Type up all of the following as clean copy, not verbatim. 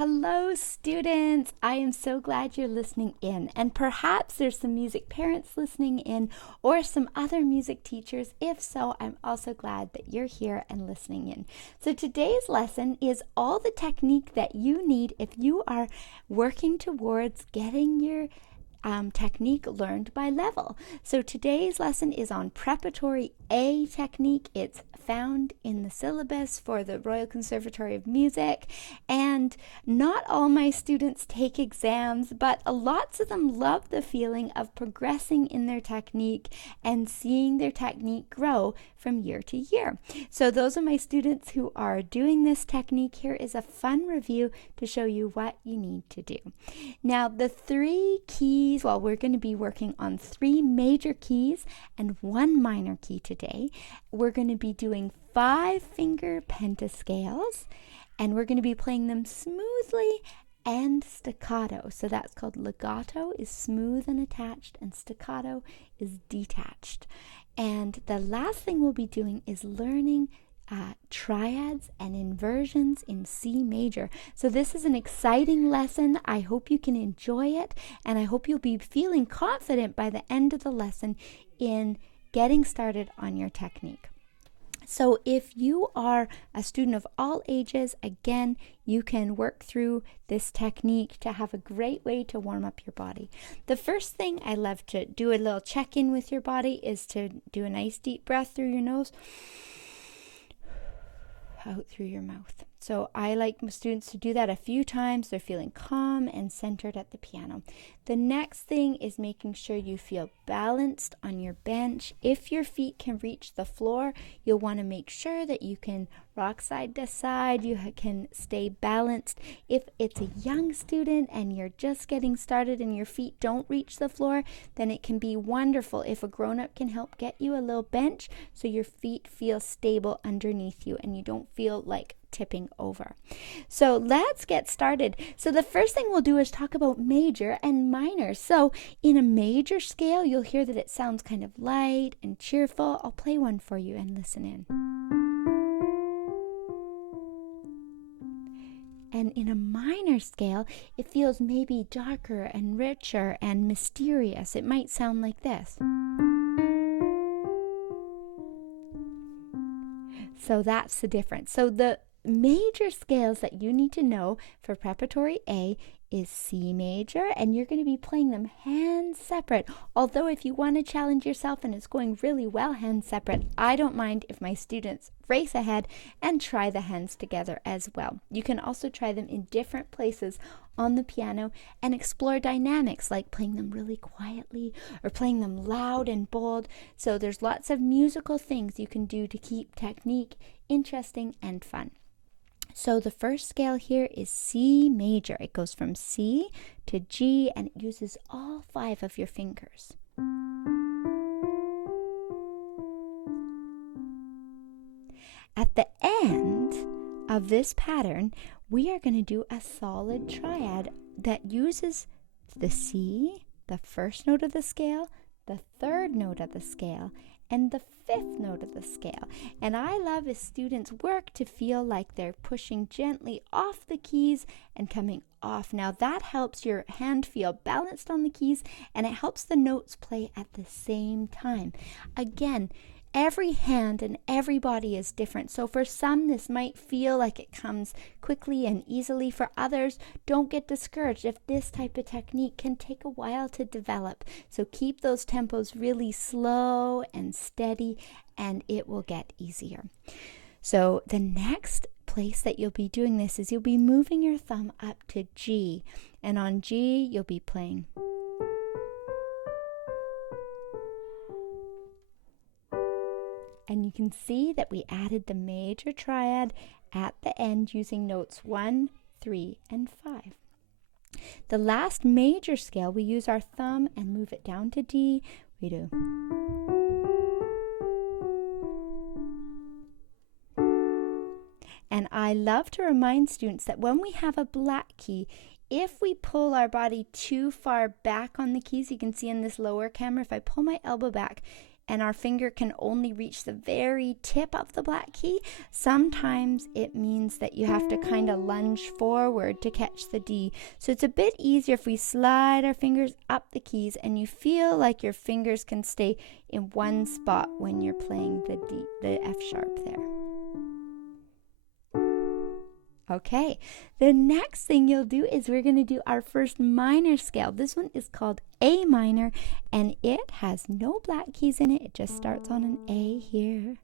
Hello, students. I am so glad you're listening in. And perhaps there's some music parents listening in or some other music teachers. If so, I'm also glad that you're here and listening in. So today's lesson is all the technique that you need if you are working towards getting your technique learned by level. So today's lesson is on preparatory A technique. It's found in the syllabus for the Royal Conservatory of Music, and not all my students take exams, but lots of them love the feeling of progressing in their technique and seeing their technique grow from year to year. So those are my students who are doing this technique. Here is a fun review to show you what you need to do. Now, the three keys, well, we're going to be working on 3 major keys and 1 minor key today. We're going to be doing 5-finger pentascales, and we're going to be playing them smoothly and staccato. So that's called legato is smooth and attached, and staccato is detached. And the last thing we'll be doing is learning triads and inversions in C major. So this is an exciting lesson. I hope you can enjoy it, and I hope you'll be feeling confident by the end of the lesson in getting started on your technique. So if you are a student of all ages, again, you can work through this technique to have a great way to warm up your body. The first thing I love to do a little check-in with your body is to do a nice deep breath through your nose, out through your mouth. So I like my students to do that a few times. They're feeling calm and centered at the piano. The next thing is making sure you feel balanced on your bench. If your feet can reach the floor, you'll want to make sure that you can rock side to side. You can stay balanced. If it's a young student and you're just getting started and your feet don't reach the floor, then it can be wonderful if a grown-up can help get you a little bench so your feet feel stable underneath you and you don't feel like tipping over. So let's get started. So the first thing we'll do is talk about major and minor. So in a major scale, you'll hear that it sounds kind of light and cheerful. I'll play one for you and listen in. And in a minor scale, it feels maybe darker and richer and mysterious. It might sound like this. So that's the difference. So the major scales that you need to know for preparatory A is C major, and you're going to be playing them hand separate. Although if you want to challenge yourself and it's going really well hand separate, I don't mind if my students race ahead and try the hands together as well. You can also try them in different places on the piano and explore dynamics like playing them really quietly or playing them loud and bold. So there's lots of musical things you can do to keep technique interesting and fun. So the first scale here is C major. It goes from C to G, and it uses all 5 of your fingers. At the end of this pattern, we are going to do a solid triad that uses the C, the first note of the scale, the third note of the scale, and the 5th note of the scale. And I love as students work to feel like they're pushing gently off the keys and coming off. Now that helps your hand feel balanced on the keys, and it helps the notes play at the same time. Again, every hand and every body is different. So for some, this might feel like it comes quickly and easily. For others, don't get discouraged if this type of technique can take a while to develop. So keep those tempos really slow and steady, and it will get easier. So the next place that you'll be doing this is you'll be moving your thumb up to G. And on G, you'll be playing. And you can see that we added the major triad at the end using notes 1, 3, and 5. The last major scale, we use our thumb and move it down to D. We do. And I love to remind students that when we have a black key, if we pull our body too far back on the keys, you can see in this lower camera, if I pull my elbow back, and our finger can only reach the very tip of the black key, sometimes it means that you have to kind of lunge forward to catch the D. So it's a bit easier if we slide our fingers up the keys and you feel like your fingers can stay in one spot when you're playing the F sharp there. Okay, the next thing you'll do is we're going to do our first minor scale. This one is called A minor, and it has no black keys in it. It just starts on an A here.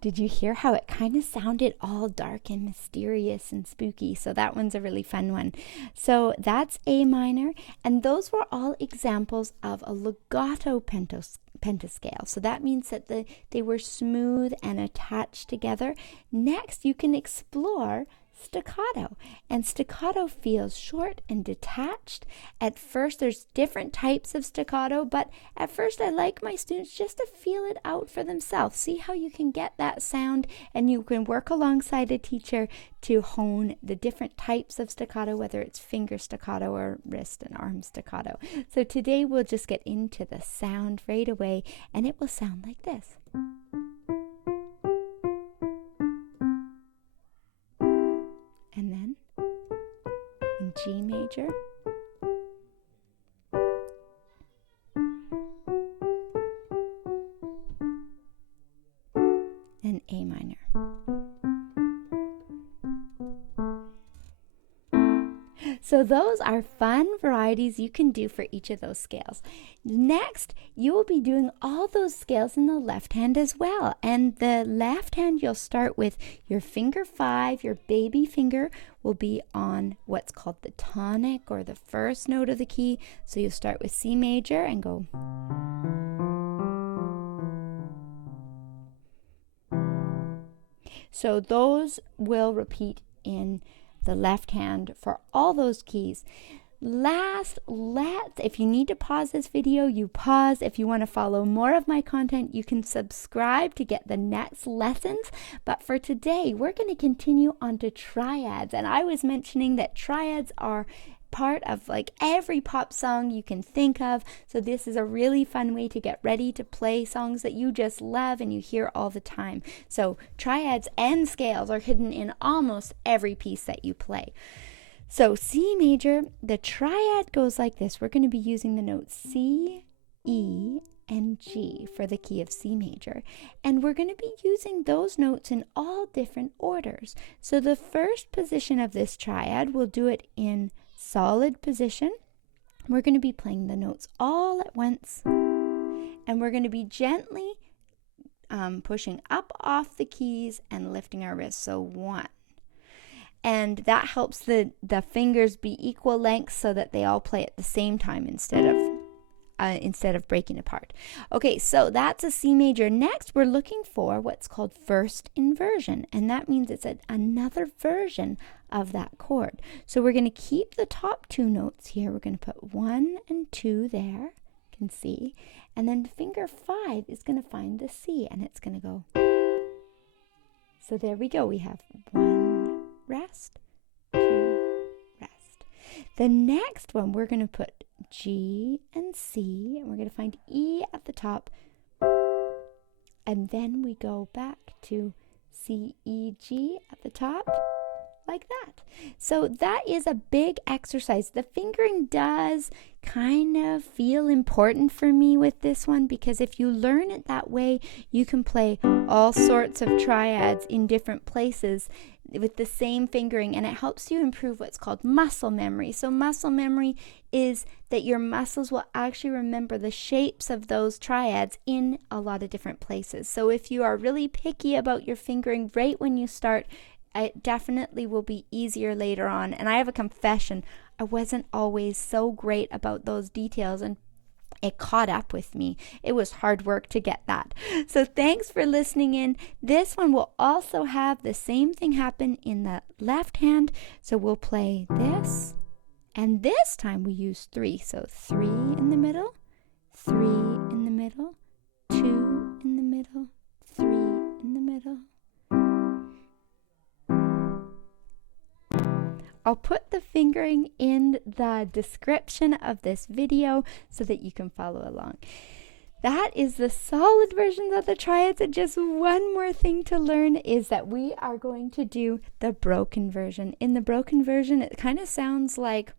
Did you hear how it kind of sounded all dark and mysterious and spooky? So that one's a really fun one. So that's A minor, and those were all examples of a legato pentascale. So that means that they were smooth and attached together. Next, you can explore staccato, and staccato feels short and detached. At first, there's different types of staccato, but at first I like my students just to feel it out for themselves. See how you can get that sound, and you can work alongside a teacher to hone the different types of staccato, whether it's finger staccato or wrist and arm staccato. So today we'll just get into the sound right away, and it will sound like this. And then in G major, and A minor. So those are fun varieties you can do for each of those scales. Next, you will be doing all those scales in the left hand as well. And the left hand, you'll start with your finger 5, your baby finger will be on what's called the tonic or the first note of the key. So you'll start with C major and go. So those will repeat in the left hand for all those keys. Last, if you need to pause this video, you pause. If you want to follow more of my content, you can subscribe to get the next lessons. But for today, we're going to continue on to triads. And I was mentioning that triads are part of like every pop song you can think of. So this is a really fun way to get ready to play songs that you just love and you hear all the time. So triads and scales are hidden in almost every piece that you play. So C major, the triad goes like this. We're going to be using the notes C, E, and G for the key of C major. And we're going to be using those notes in all different orders. So the first position of this triad, we'll do it in solid position. We're going to be playing the notes all at once, and we're going to be gently pushing up off the keys and lifting our wrists. So 1, and that helps the fingers be equal length so that they all play at the same time instead of breaking apart. Okay, so that's a C major. Next, we're looking for what's called first inversion, and that means it's another version of that chord. So we're going to keep the top 2 notes here. We're going to put 1 and 2 there, you can see, and then finger 5 is going to find the C, and it's going to go. So there we go. We have 1 rest, 2 rest. The next one, we're going to put G and C, and we're going to find E at the top, and then we go back to C, E, G at the top, like that. So that is a big exercise. The fingering does kind of feel important for me with this one, because if you learn it that way, you can play all sorts of triads in different places with the same fingering, and it helps you improve what's called muscle memory. So muscle memory is that your muscles will actually remember the shapes of those triads in a lot of different places. So if you are really picky about your fingering right when you start, it definitely will be easier later on. And I have a confession, I wasn't always so great about those details, and it caught up with me. It was hard work to get that. So thanks for listening in. This one will also have the same thing happen in the left hand. So we'll play this, and this time we use 3. So 3 in the middle, 3 in the middle, 2 in the middle, 3 in the middle. I'll put the fingering in the description of this video so that you can follow along. That is the solid versions of the triads. And just one more thing to learn is that we are going to do the broken version. In the broken version, it kind of sounds like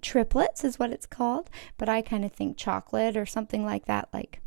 triplets is what it's called, but I kind of think chocolate or something like that, like.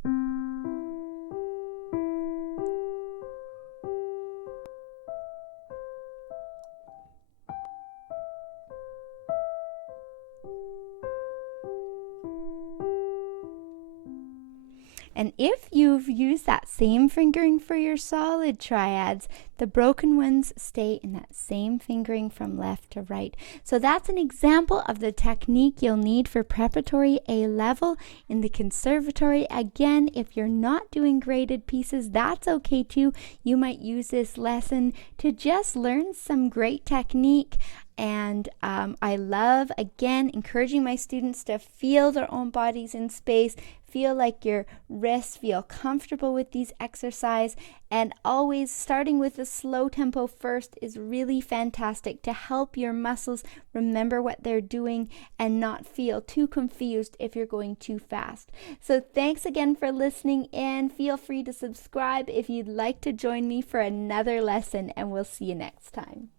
And if you've used that same fingering for your solid triads, the broken ones stay in that same fingering from left to right. So that's an example of the technique you'll need for preparatory A level in the conservatory. Again, if you're not doing graded pieces, that's okay too. You might use this lesson to just learn some great technique. And I love, again, encouraging my students to feel their own bodies in space, feel like your wrists feel comfortable with these exercises, and always starting with a slow tempo first is really fantastic to help your muscles remember what they're doing and not feel too confused if you're going too fast. So thanks again for listening in. Feel free to subscribe if you'd like to join me for another lesson, and we'll see you next time.